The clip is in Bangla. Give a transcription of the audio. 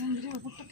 মন্দিরের উপরটা